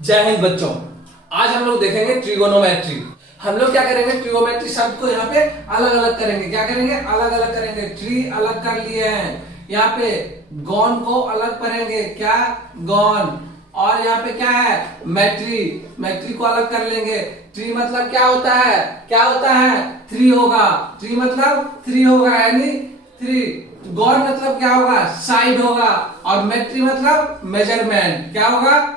जय हिंद बच्चों। आज हम लोग देखेंगे ट्रिगोनोमेट्री। हम लोग क्या करेंगे, ट्रिगोनोमेट्री शब्द को यहाँ पे अलग अलग करेंगे। क्या करेंगे? अलग अलग करेंगे। ट्री अलग कर लिए हैं, यहाँ पे गॉन को अलग करेंगे। क्या? गॉन। और यहाँ पे क्या है? मैट्री। मैट्री को अलग कर लेंगे। ट्री मतलब क्या होता है? क्या होता है? थ्री होगा। ट्री मतलब थ्री होगा, यानी थ्री। गॉन मतलब क्या होगा? साइड होगा। और मैट्री मतलब मेजरमेंट। क्या होगा?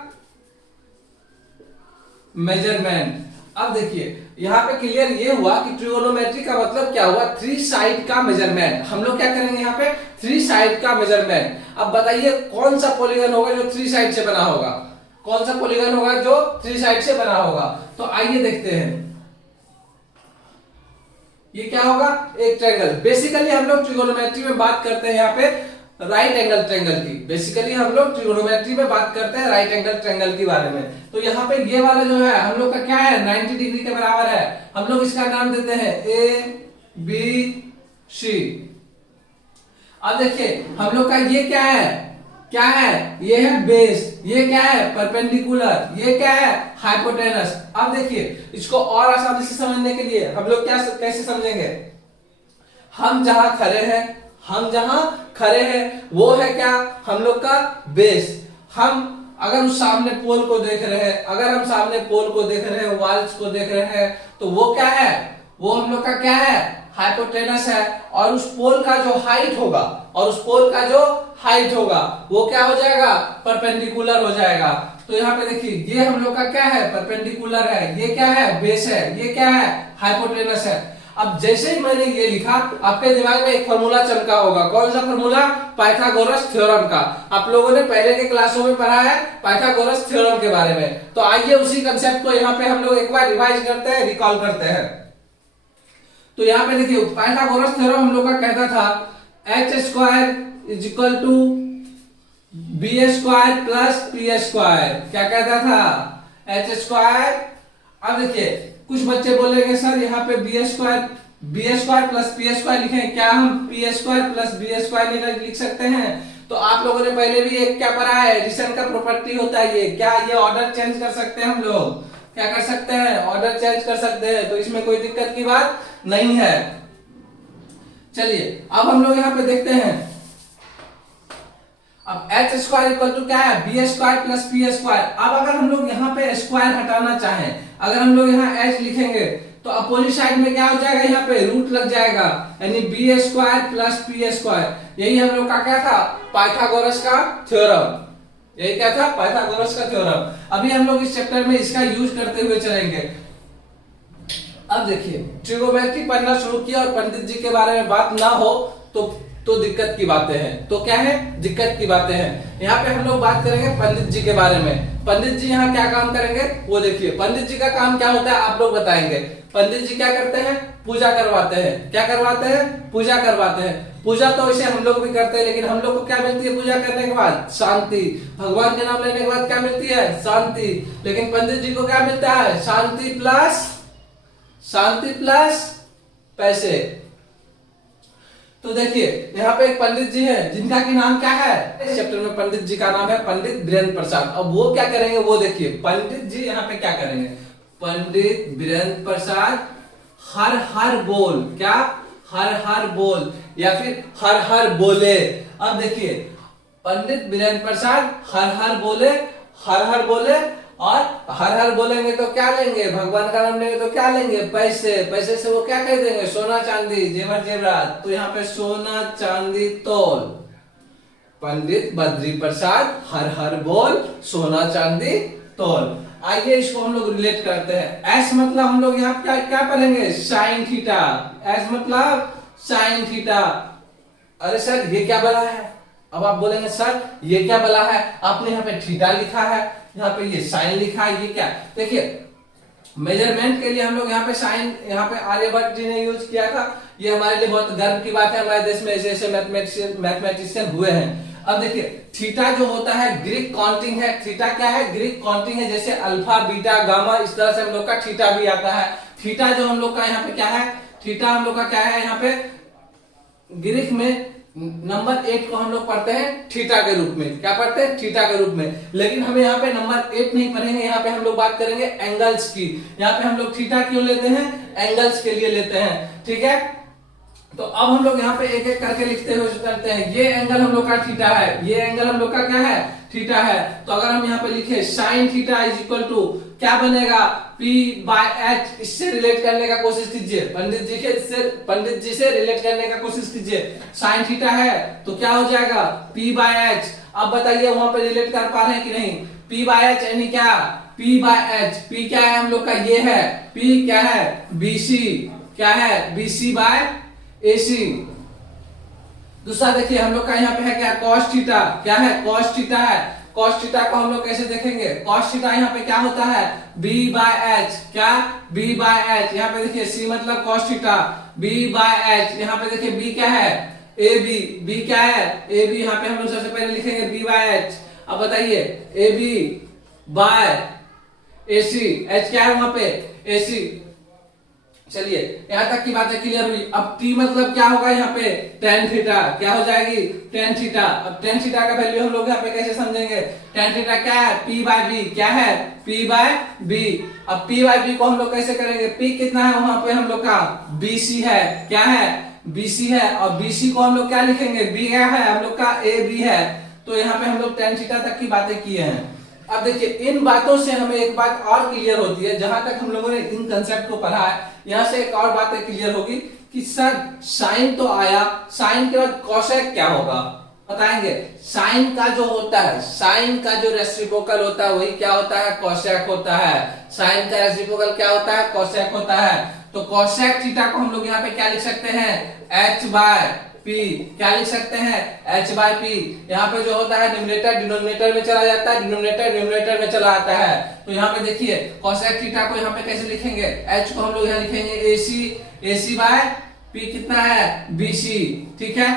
मेजरमेंट। अब देखिए यहाँ पे क्लियर ये हुआ कि ट्रिगोनोमेट्री का मतलब क्या हुआ? थ्री साइड का मेजरमेंट। हम लोग क्या करेंगे यहाँ पे? थ्री साइड का मेजरमेंट। अब बताइए कौन सा पॉलीगन होगा जो थ्री साइड से बना होगा? कौन सा पॉलीगन होगा जो थ्री साइड से बना होगा? तो आइए देखते हैं ये क्या होगा। एक ट्रायंगल। बेसिकली हम लोग ट्रिगोनोमेट्री में बात करते हैं यहाँ पे राइट एंगल ट्रायंगल की। बेसिकली हम लोग ट्रिगोनोमेट्री में बात करते हैं राइट एंगल ट्रायंगल के बारे में। तो यहाँ पे ये वाला जो है हम लोग का क्या है? 90 डिग्री के बराबर है। हम लोग इसका नाम देते हैं ए बी सी। अब देखिए हम लोग का ये क्या है? क्या है? ये है बेस। ये क्या है? परपेंडिकुलर। ये क्या है? हाइपोटेनस। अब देखिए इसको और आसानी से समझने के लिए हम लोग क्या कैसे समझेंगे? हम जहां खड़े हैं, हम जहां खड़े हैं वो है क्या? हम लोग का बेस। हम अगर उस सामने पोल को देख रहे हैं, अगर हम सामने पोल को देख रहे हैं, वॉल्स को देख रहे हैं, तो वो क्या है? वो हम लोग का क्या है? हाइपोटेनस है। और उस पोल का जो हाइट होगा, और उस पोल का जो हाइट होगा वो क्या हो जाएगा? परपेंडिकुलर हो जाएगा। तो यहाँ पे देखिए ये हम लोग का क्या है? परपेंडिकुलर है। ये क्या है? बेस है। ये क्या है? हाइपोटेनस है। अब जैसे ही मैंने ये लिखा आपके दिमाग में एक फॉर्मूला चमका होगा। कौन सा फॉर्मूला? पाइथागोरस थ्योरम का। आप लोगों ने पहले के क्लासों में पढ़ा है पाइथागोरस थ्योरम के बारे में। तो आइए उसी कंसेप्ट को यहाँ पे हम लोग एक बार रिवाइज करते हैं, रिकॉल करते हैं। तो यहाँ पे देखिए पाइथागोरस थ्योरम हम लोग का कहता था H square is equal to B square plus P square. क्या कहता था? H square. अब देखिए कुछ बच्चे बोलेंगे सर यहाँ पे B square plus P square लिखें, क्या हम P square plus B square नहीं लिख सकते हैं? तो आप लोगों ने पहले भी एक क्या पढ़ा है? एडिशन का प्रॉपर्टी होता है ये। क्या ये ऑर्डर चेंज कर सकते हैं हम लोग? क्या कर सकते हैं? ऑर्डर चेंज कर सकते हैं। तो इसमें कोई दिक्कत की बात नहीं है। चलिए अब हम लोग यहाँ पे देखते हैं। अब एच स्क्वायर इक्वल टू क्या है? B square plus P square. अब अगर हम लोग यहाँ पे स्क्वायर हटाना चाहें, अगर हम लोग यहाँ एच लिखेंगे तो अपोजिट साइड में क्या हो जाएगा? यहाँ पे रूट लग जाएगा, यानी B square plus P square. यही हम लोग का क्या था? पाइथागोरस का थ्योरम। यही क्या था? पाइथागोरस का थ्योरम। अभी हम लोग इस चैप्टर में इसका यूज करते हुए चलेंगे। अब देखिए ट्रिगोनोमेट्री पढ़ना शुरू किया और पंडित जी के बारे में बात ना हो तो दिक्कत की बातें हैं। तो क्या है? दिक्कत की बातें हैं। यहाँ पे हम लोग बात करेंगे पंडित जी के बारे में। पंडित जी यहाँ क्या काम करेंगे वो देखिए। पंडित जी का काम क्या होता है आप लोग बताएंगे। पंडित जी क्या करते हैं? पूजा करवाते हैं। क्या करवाते हैं? पूजा करवाते हैं। पूजा तो वैसे हम लोग भी करते हैं, लेकिन हम लोग को क्या मिलती है पूजा करने के बाद? शांति। भगवान के नाम लेने के बाद क्या मिलती है? शांति। लेकिन पंडित जी को क्या मिलता है? शांति प्लस पैसे। तो देखिए यहाँ पे एक पंडित जी है जिनका की नाम क्या है? इस चैप्टर में पंडित जी का नाम है पंडित बीरेंद्र प्रसाद। अब वो क्या करेंगे वो देखिए। पंडित जी यहाँ पे क्या करेंगे? पंडित बीरेंद्र प्रसाद हर हर बोल। क्या? हर हर बोल या फिर हर हर बोले। अब देखिए पंडित बीरेंद्र प्रसाद हर हर बोले, हर हर बोले। और हर हर बोलेंगे तो क्या लेंगे? भगवान का नाम लेंगे तो क्या लेंगे? पैसे। पैसे से वो क्या खरीदेंगे? सोना चांदी, जेवर जेवरात। तो यहाँ पे सोना चांदी तोल। पंडित बद्री प्रसाद हर हर बोल, सोना चांदी तोल। आइए इसको हम लोग रिलेट करते हैं। एस मतलब हम लोग यहाँ क्या क्या पढ़ेंगे? Sine theta. एस मतलब साइन थीटा। अरे सर ये क्या बला है? अब आप बोलेंगे सर ये क्या बला है? आपने यहाँ पे थीटा लिखा है, यहाँ पे ये साइन लिखा है, ये क्या? देखिए मेजरमेंट के लिए हम लोग यहाँ पे साइन, यहाँ पे आर्यभट्ट जी ने यूज किया था। ये हमारे लिए बहुत गर्व की बात है। हमारे देश में ऐसे ऐसे मैथमेटिशियन हुए हैं। अब देखिए थीटा जो होता है ग्रीक काउंटिंग है। थीटा क्या है? ग्रीक काउंटिंग है। जैसे अल्फा बीटा गामा, इस तरह से हम लोग का थीटा भी आता है। थीटा जो हम लोग का यहाँ पे क्या है? थीटा हम लोग का क्या है? यहाँ पे ग्रीक में नंबर 8 को हम लोग पढ़ते हैं थीटा के रूप में। क्या पढ़ते हैं? थीटा के रूप में। लेकिन हमें यहाँ पे नंबर 8 नहीं पढ़ेंगे, यहाँ पे हम लोग बात करेंगे एंगल्स की। यहाँ पे हम लोग थीटा क्यों लेते हैं? एंगल्स के लिए लेते हैं। ठीक है, तो अब हम लोग यहाँ पे एक एक करके लिखते हुए करते हैं। ये एंगल हम लोग का थीटा है, ये एंगल हम लोग का क्या है? थीटा है। तो अगर हम यहाँ पे लिखे sine theta is equal to क्या बनेगा? P by H। इससे रिलेट करने का कोशिश कीजिए, पंडित जी से रिलेट करने का कोशिश कीजिए। साइन थीटा है तो क्या हो जाएगा? P by H। अब बताइए वहां पे रिलेट कर पा रहे हैं कि नहीं? P बाय H यानी क्या? P by H। P क्या है हम लोग का? ये है P क्या है? BC। क्या है? BC by AC। दूसरा देखिए हम लोग का यहाँ पे है क्या? cos theta. क्या है? cos थीटा है। cos थीटा को हम लोग कैसे देखेंगे? cos थीटा यहाँ पे क्या होता है? b by H. क्या? b by H. यहाँ पे देखिए c मतलब cos theta, b by H. यहाँ पे देखिए b क्या है? ab। b क्या है? ab। यहाँ पे हम लोग सबसे पहले लिखेंगे b बाय एच। अब बताइए ab बाय ac। h क्या है वहां पे? ac। चलिए यहां तक की बातें क्लियर हुई। अब t मतलब क्या होगा यहाँ पे? tan theta. क्या हो जाएगी? tan theta. अब tan थीटा का वैल्यू हम लोग यहाँ पे कैसे समझेंगे? tan थीटा क्या है? p by b। क्या है? p by b। अब p बाय b को हम लोग कैसे करेंगे? p कितना है वहां पे हम लोग का? bc है। क्या है? bc है। और bc को हम लोग क्या लिखेंगे? b क्या है हम लोग का? ab है। तो यहाँ पे हम लोग tan थीटा तक की बातें किए हैं। अब देखिए इन बातों से हमें एक बात और क्लियर होती है, जहां तक हम लोगों ने इन कंसेप्ट को पढ़ा है, यहाँ से एक और बात क्लियर होगी कि सर साइन तो आया, साइन के बाद कोसेक क्या होगा? बताएंगे। साइन का जो होता है, साइन का जो रेसिप्रोकल होता है वही क्या होता है? कोसेक होता है। साइन का रेसिप्रोकल क्या होता है? कोसेक होता है। तो कोसेक थीटा को हम लोग यहाँ पे क्या लिख सकते हैं? h by p। क्या लिख सकते हैं? h by p। यहाँ पे जो होता है न्यूमरेटर डिनोमिनेटर में चला जाता है, डिनोमिनेटर न्यूमरेटर में चला आता है। तो यहाँ पे देखिए कोसेक थीटा को यहाँ पे कैसे लिखेंगे? h को हम लोग यहाँ लिखेंगे ac बाय p। कितना है? bc। ठीक है,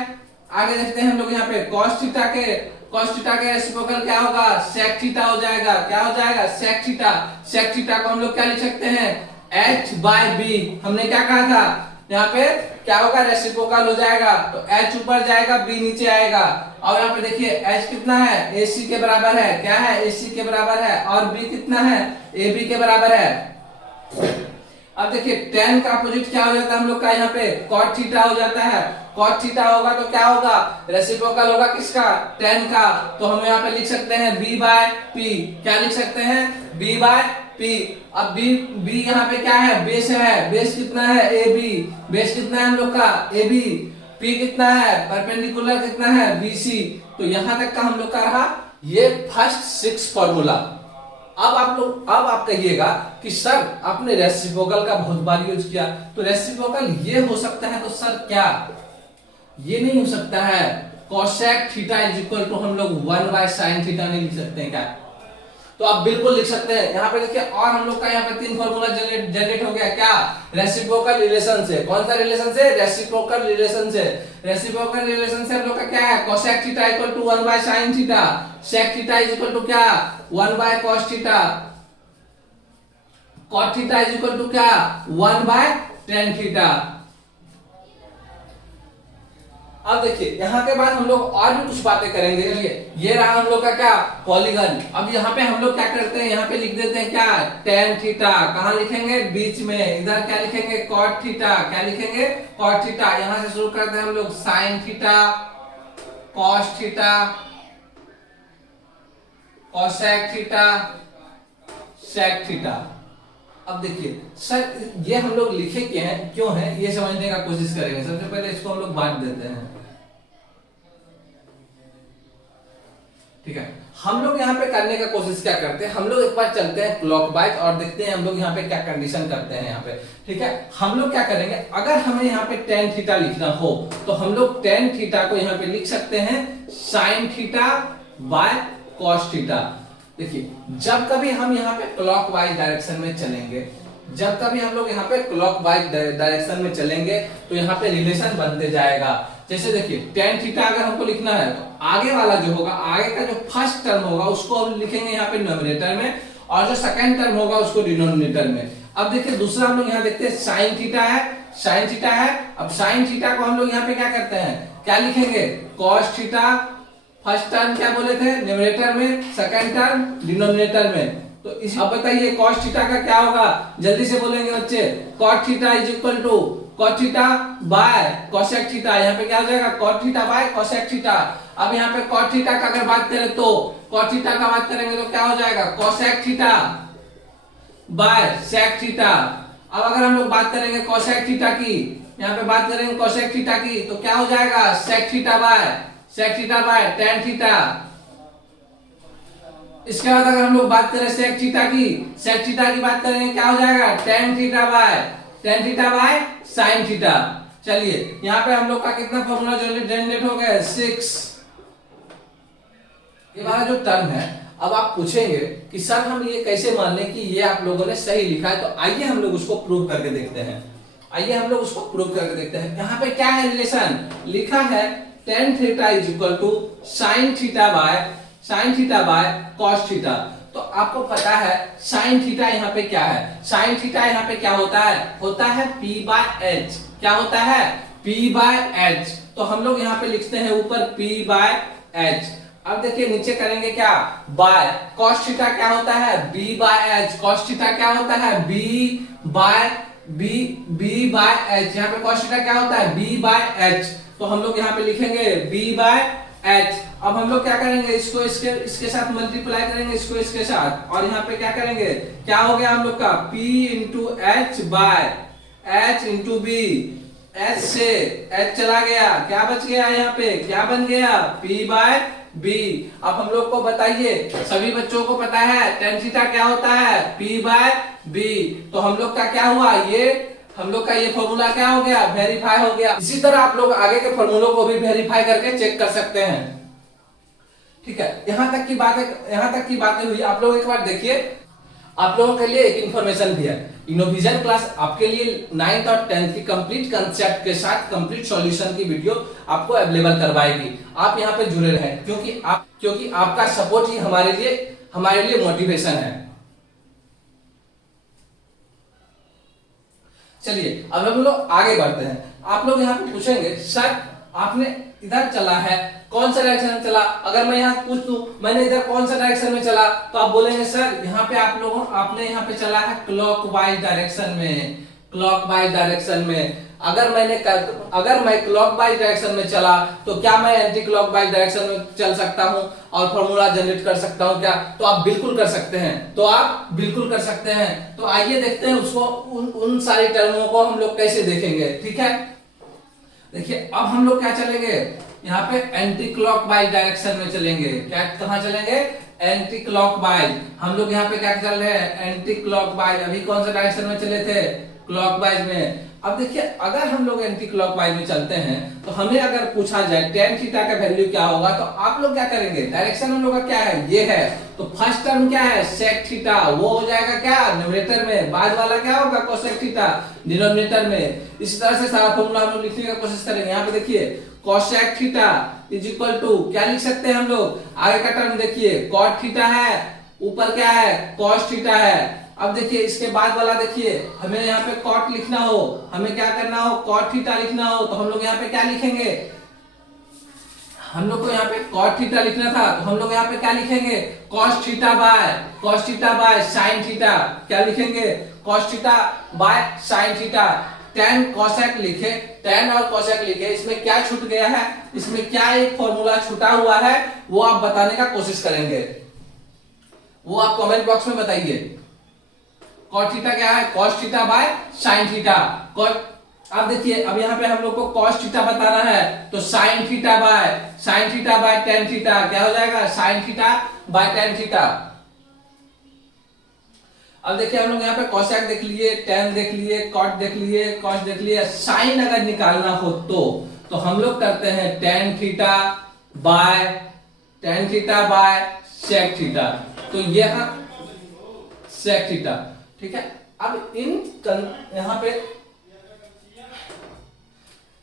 आगे देखते हैं हम लोग यहाँ पे cos थीटा के रेसिप्रोकल क्या होगा? sec थीटा हो जाएगा। क्या हो जाएगा? sec theta. sec थीटा को हम लोग क्या लिख सकते हैं? h by b। हमने क्या कहा था? यहाँ पे क्या होगा? रेसिप्रोकल हो जाएगा। तो h ऊपर जाएगा, b नीचे आएगा। और यहाँ पे देखिए h कितना है? ac के बराबर है। क्या है? ac के बराबर है। और b कितना है? ab के बराबर है। अब देखिए tan का अपोजिट क्या हो जाता है हम लोग का? यहाँ पे cot थीटा हो जाता है। cot थीटा होगा तो क्या होगा? रेसिप्रोकल होगा किसका? tan का। तो हम यहाँ पे लिख सकते हैं b बाय p। क्या लिख सकते हैं? b by p। अब b यहाँ पे क्या है? बेस है। बेस कितना है? ab। बेस कितना है हम लोग का? ab। p कितना है? परपेंडिकुलर कितना है? bc। तो यहाँ तक का हम लोग का रहा ये फर्स्ट 6 फॉर्मूला। अब आप कहिएगा कि सर आपने रेसिप्रोकल का बहुत बार यूज किया, तो रेसिप्रोकल ये हो सकता है, तो सर क्या ये नहीं हो सकता है? Cosec theta is equal to हम लोग 1 बाय साइन थीटा नहीं लिख सकते हैं क्या? तो आप बिल्कुल लिख सकते हैं। यहाँ पे देखिए और हम लोग का यहाँ पे 3 फॉर्मूला जनरेट हो गया। क्या? रेसिप्रोकल रिलेशन से। कौन सा रिलेशन से? रेसिप्रोकल रिलेशन से। रेसिप्रोकल रिलेशन से हम लोग का क्या है? Cosec theta equal to 1 by sine theta. Sec theta is equal to क्या? 1 by cos theta. Cot theta is equal to क्या? 1 बाय टेन थीटा। अब देखिए यहाँ के बाद हम लोग और भी कुछ बातें करेंगे। ये रहा हम लोग का क्या? पॉलीगन। अब यहाँ पे हम लोग क्या करते हैं? यहाँ पे लिख देते हैं क्या? Tan theta. कहाँ लिखेंगे? बीच में। इधर क्या लिखेंगे? Cot theta. क्या लिखेंगे? Cot theta. यहाँ से शुरू करते हैं हम लोग sine theta, cos theta, cosec theta, sec theta. अब देखिए सर ये हम लोग लिखे क्या है, क्यों है, ये समझने का कोशिश करेंगे। सबसे पहले इसको हम लोग बांट देते हैं। ठीक है, हम लोग यहाँ पे करने का कोशिश क्या करते हैं? हम लोग एक बार चलते हैं क्लॉकवाइज और देखते हैं हम लोग यहाँ पे क्या कंडीशन करते हैं। यहाँ पे ठीक है, हम लोग क्या करेंगे? अगर हमें यहाँ पे टेन थीटा लिखना हो तो हम लोग टेन थीटा को यहाँ पे लिख सकते हैं sign theta by cos theta. देखिए जब कभी हम यहाँ पे क्लॉकवाइज डायरेक्शन में चलेंगे, जब कभी हम लोग यहाँ पे क्लॉकवाइज डायरेक्शन में चलेंगे तो यहाँ पे रिलेशन बनते जाएगा। जैसे देखिए टेन थीटा अगर हमको लिखना है तो आगे वाला जो होगा, आगे का जो फर्स्ट टर्म होगा उसको हम लिखेंगे यहाँ पे न्यूमरेटर में, और जो सेकंड टर्म होगा उसको डिनोमिनेटर में। अब देखिए दूसरा हम लोग यहाँ देखते हैं साइन थीटा है, साइन थीटा है। अब साइन थीटा को हम लोग यहाँ पे क्या करते हैं? क्या लिखेंगे कॉस थीटा, फर्स्ट टर्म क्या बोले थे न्यूमरेटर में, सेकंड टर्म डिनोमिनेटर में। तो इस अब बताइए कॉस थीटा का क्या होगा, जल्दी से बोलेंगे बच्चे, cot theta is equal to cot theta by cosec theta. यहाँ पे क्या हो जाएगा cot theta by cosec theta. अब यहाँ पे कॉट थीटा का अगर बात करें तो कॉट थीटा का बात करेंगे तो क्या हो जाएगा cosec theta by sec theta. अब अगर हम लोग बात करेंगे कोसेक थीटा की, यहाँ पे बात करेंगे कोसेक थीटा की, तो क्या हो जाएगा sec theta by tan theta. इसके बाद अगर हम लोग बात करें सेक थीटा की बात करेंगे क्या हो जाएगा ten theta bye sine theta. चलिए यहाँ पे हम लोग का कितना फॉर्मूला जनरेट हो गया 6। ये वाला जो टर्म है, अब आप पूछेंगे कि सर हम ये कैसे मान लें कि ये आप लोगों ने सही लिखा है, तो आइए हम लोग उसको प्रूव करके देखते हैं। यहाँ पे क्या है रिलेशन लिखा है, tan theta is equal to sine theta by cos theta. तो आपको पता है साइन थीटा यहाँ पे क्या है, साइन थीटा यहाँ पे क्या होता है P बाय एच। क्या होता है P बाय एच। तो हम लोग यहाँ पे लिखते हैं ऊपर P बाय एच। अब देखिए नीचे करेंगे क्या बाय कॉस थीटा क्या होता है B by H. Cos theta क्या होता है B बाय एच। यहाँ पे कॉस थीटा क्या होता है B बाय एच। तो हम लोग यहाँ पे लिखेंगे B बाय एच। अब हम लोग क्या करेंगे इसको इसके साथ मल्टीप्लाई करेंगे, इसको इसके साथ, और यहाँ पे क्या करेंगे, क्या हो गया हम लोग का P into H by H into B. H से एच चला गया, क्या बच गया यहाँ पे, क्या बन गया P बाय बी। अब हम लोग को बताइए, सभी बच्चों को पता है टेन थीटा क्या होता है P बाय बी। तो हम लोग का क्या हुआ, हम लोग का ये फॉर्मूला क्या हो गया वेरीफाई हो गया। इसी तरह आप लोग आगे के फॉर्मूलों को भी वेरीफाई करके चेक कर सकते हैं। ठीक है, यहाँ तक की बातें हुई। आप लोग एक बार देखिए, आप लोगों के लिए एक इंफॉर्मेशन भी है, इनोविजन क्लास आपके लिए 9th और 10th की कंप्लीट कंसेप्ट के साथ कंप्लीट सॉल्यूशन की वीडियो आपको अवेलेबल करवाएगी। आप यहाँ पे जुड़े रहें, क्योंकि आपका सपोर्ट ही हमारे लिए मोटिवेशन है। चलिए अब हम लोग आगे बढ़ते हैं। आप लोग यहाँ पे पूछेंगे सर आपने इधर चला है, कौन सा डायरेक्शन में चला। अगर मैं यहाँ पूछ दूं मैंने इधर कौन सा डायरेक्शन में चला, तो आप बोलेंगे सर यहाँ पे आपने यहाँ पे चला है क्लॉकवाइज डायरेक्शन में। अगर मैं क्लॉकवाइज डायरेक्शन में चला तो क्या मैं एंटी क्लॉकवाइज डायरेक्शन में चल सकता हूँ और फॉर्मूला जनरेट कर सकता हूँ क्या? तो आप बिल्कुल कर सकते हैं। तो आइए देखते हैं उसको, उन सारी टर्मों को हम लोग कैसे देखेंगे। ठीक है, देखिए अब हम लोग क्या चलेंगे, यहाँ पे एंटी क्लॉकवाइज डायरेक्शन में चलेंगे। कहाँ चलेंगे, एंटी क्लॉकवाइज। हम लोग यहाँ पे क्या चल रहे हैं, एंटी क्लॉकवाइज। अभी कौन सा डायरेक्शन में चले थे, क्लॉकवाइज में। अब देखिए अगर हम लोग एंटी क्लॉकवाइज में चलते हैं तो हमें अगर पूछा जाए टेन थीटा का वैल्यू क्या होगा, तो आप लोग क्या करेंगे, डायरेक्शन हम लोग का क्या है, ये है। तो फर्स्ट टर्म क्या है सेक थीटा, वो हो जाएगा क्या न्यूमरेटर में, बाद वाला क्या होगा कोसेक थीटा डिनोमिनेटर में। इसी तरह से सारा फॉर्मूला हम लोग लिखने का कोशिश करेंगे। यहाँ पे देखिए cosec theta is equal to क्या लिख सकते हैं हम लोग, आगे का टर्म देखिए कॉट थीटा है, ऊपर क्या है कॉस थीटा है। अब देखिए इसके बाद वाला देखिए, हमें यहाँ पे कॉट लिखना हो, हमें क्या करना हो कॉट थीटा लिखना हो, तो हम लोग यहाँ पे क्या लिखेंगे, हम लोग को यहाँ पे कॉट थीटा लिखना था, तो हम लोग यहाँ पे क्या लिखेंगे cos theta by sine theta. क्या लिखेंगे cos theta by sine theta. Ten cosec लिखे, टेन और कोसेक लिखे, इसमें क्या छूट गया है, इसमें क्या एक फॉर्मूला छूटा हुआ है, वो आप बताने का कोशिश करेंगे, वो आप कमेंट बॉक्स में बताइए। कॉस थीटा क्या है, cos theta by sine theta. अब देखिए अब यहाँ पे हम लोग को कॉस थीटा बताना है, तो sign theta by tan theta क्या हो जाएगा, sign theta by tan theta. अब देखिए हम लोग यहाँ पे कोसेक देख लिए, टेन देख लिए, कॉट देख लिए, कॉस देख लिए। साइन अगर निकालना हो तो हम लोग करते हैं tan theta by sec theta. तो यह सेक थीटा, ठीक है। अब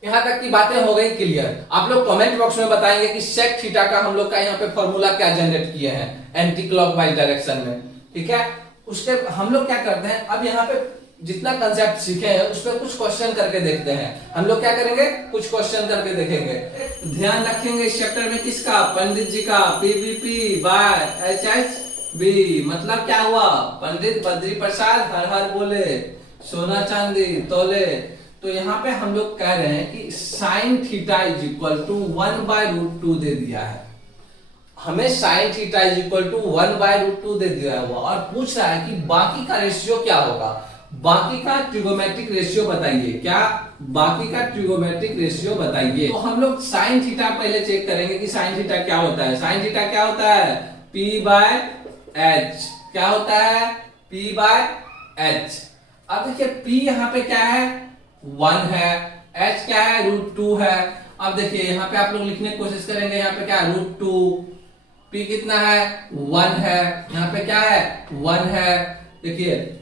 यहाँ तक की बातें हो गई क्लियर। आप लोग कमेंट बॉक्स में बताएंगे कि सेक थीटा का हम लोग का यहाँ पे फॉर्मूला क्या जनरेट किए हैं एंटी क्लॉकवाइज डायरेक्शन में, ठीक है। उसके हम लोग क्या करते हैं, अब यहाँ पे जितना कंसेप्ट सीखे हैं उस पर कुछ क्वेश्चन करके देखते हैं। हम लोग क्या करेंगे, कुछ क्वेश्चन करके देखेंगे। ध्यान रखेंगे इस चैप्टर में किसका, पंडित जी का, पीवीपी बाय एचएचबी। मतलब क्या हुआ, पंडित बद्री प्रसाद हर हर बोले, सोना चांदी तोले। तो यहाँ पे हम लोग कह रहे हैं कि sine theta is equal to 1/√2 दे दिया है हमें। Sine theta is equal to 1/√2 दे दिया हुआ और पूछ रहा है कि बाकी का रेशियो क्या होगा, बाकी का ट्रिगोमेट्रिक रेशियो बताइए। क्या, बाकी का ट्रिगोमेट्रिक रेशियो बताइए। तो हम लोग साइन थीटा पहले चेक करेंगे कि साइन थीटा क्या होता है। साइन थीटा क्या होता है, P/H। क्या होता है, P/H। अब देखिए P यहाँ पे क्या है, 1 है, H क्या है, √2 है। अब देखिए यहाँ पे आप लोग लिखने की कोशिश करेंगे, यहाँ पे क्या है, √2। P कितना है, 1 है, यहाँ पे क्या है, 1 है। देखिए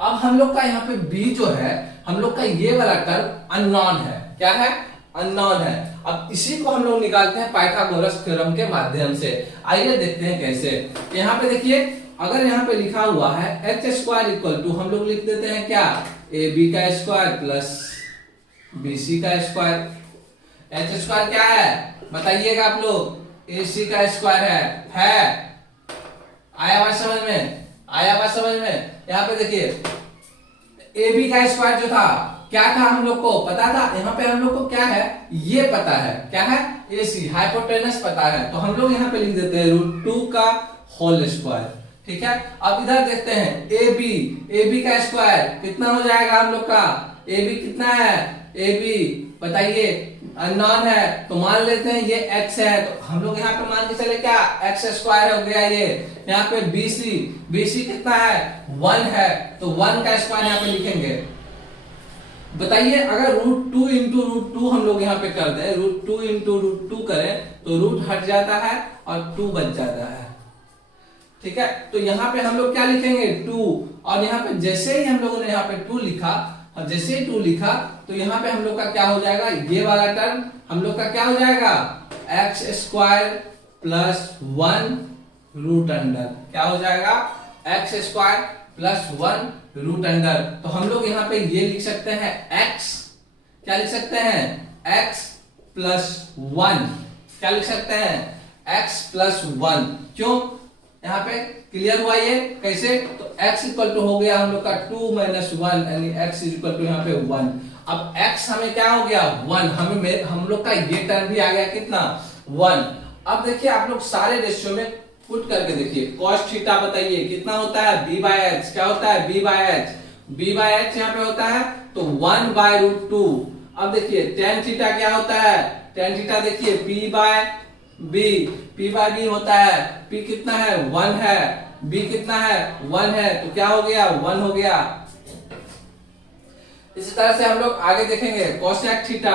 अब हम लोग का यहाँ पे B जो है, हम लोग का ये वाला टर्म अननोन है। क्या है, अननोन है। अब इसी को हम लोग निकालते हैं पाइथागोरस थ्योरम के माध्यम से। आइए देखते हैं कैसे। यहाँ पे देखिए, अगर यहाँ पे लिखा हुआ है h² इक्वल टू, हम लोग लिख देते हैं क्या, AB का स्क्वायर प्लस BC का स्क्वायर। h² क्या है बताइएगा आप लोग, AC का स्क्वायर है। आया बात समझ में, आया बात समझ में। यहाँ पे देखिए AB का स्क्वायर जो था, क्या था हम लोग को पता था, यहाँ पे हम लोग को क्या है, ये पता है। क्या है, AC हाइपोटेनस पता है। तो हम लोग यहाँ पे लिख देते हैं √2 का होल स्क्वायर। ठीक है, अब इधर देखते हैं AB का स्क्वायर कितना हो जाएगा हम लोग का, AB कितना है, AB बताइए, अननोन है। तो मान लेते हैं ये x है, तो हम लोग यहाँ पे मान के चले क्या, x² हो गया ये। यहाँ पे BC कितना है, 1 है, तो 1 का स्क्वायर यहाँ पे लिखेंगे। बताइए अगर √2 इंटू √2 हम लोग यहाँ पे कर दें, √2 इंटू √2 करें तो रूट हट जाता है और 2 बच जाता है। ठीक है, तो यहाँ पे हम लोग क्या लिखेंगे, 2। और यहाँ पे जैसे ही हम लोगों ने यहाँ पे 2 लिखा, और जैसे ही 2 लिखा तो यहाँ पे हम लोग का क्या हो जाएगा, ये वाला टर्म हम लोग का क्या हो जाएगा, x² प्लस 1 रूट अंडर। क्या हो जाएगा, x² प्लस 1 रूट अंडर। तो हम लोग यहाँ पे ये लिख सकते हैं x, क्या लिख सकते हैं, x प्लस 1। क्या लिख सकते हैं, x प्लस 1। क्यों, यहाँ पे क्लियर हुआ ये कैसे, तो x इक्वल टू हो गया हम लोग का 2 - 1, यानी x इक्वल टू यहाँ पे 1। अब x हमें क्या हो गया, 1। हम लोग का ये टर्म भी आ गया कितना, 1। अब देखिए आप लोग सारे रेशियो में पुट करके देखिए, cos थीटा बताइए कितना होता है, B/H। क्या होता है, B/H यहाँ पे होता है तो 1/√2। अब देखिए tan थीटा क्या होता है, tan थीटा देखिए P/B होता है। P कितना है, 1 है, B कितना है, 1 है, तो क्या हो गया, 1 हो गया। इसी तरह से हम लोग आगे देखेंगे कोसेक थीटा।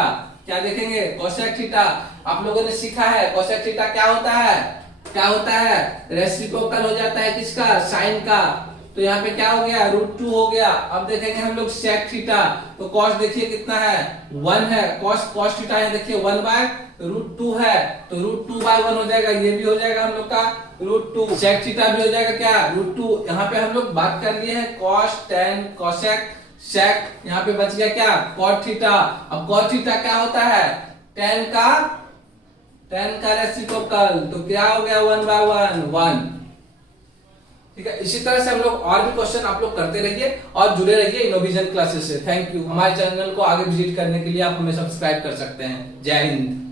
क्या देखेंगे, कोसेक थीटा। आप लोगों ने सीखा है कोसेक थीटा क्या होता है, क्या होता है, रेसिप्रोकल हो जाता है किसका, साइन का। तो यहाँ पे क्या हो गया, √2 हो गया। अब देखेंगे हम लोग सेक थीटा, तो कॉस देखिए कितना है, 1 है। कॉस थीटा है देखिए 1/√2 है, तो √2/1 हो जाएगा। ये भी हो जाएगा हम लोग का √2। सेक थीटा भी हो जाएगा क्या, √2। यहाँ पे हम लोग बात कर लिए हैं कॉस, टेन, कोसेक, सेक। यहाँ पे बच गया क्या, कॉट थीटा। अब कॉट थीटा क्या होता है, टेन का रेसिप्रोकल, तो क्या हो गया 1/1, 1। ठीक है, इसी तरह से हम लोग और भी क्वेश्चन आप लोग करते रहिए और जुड़े रहिए इनोविजन क्लासेस से। Thank you. हमारे चैनल को आगे विजिट करने के लिए आप हमें सब्सक्राइब कर सकते हैं। जय हिंद।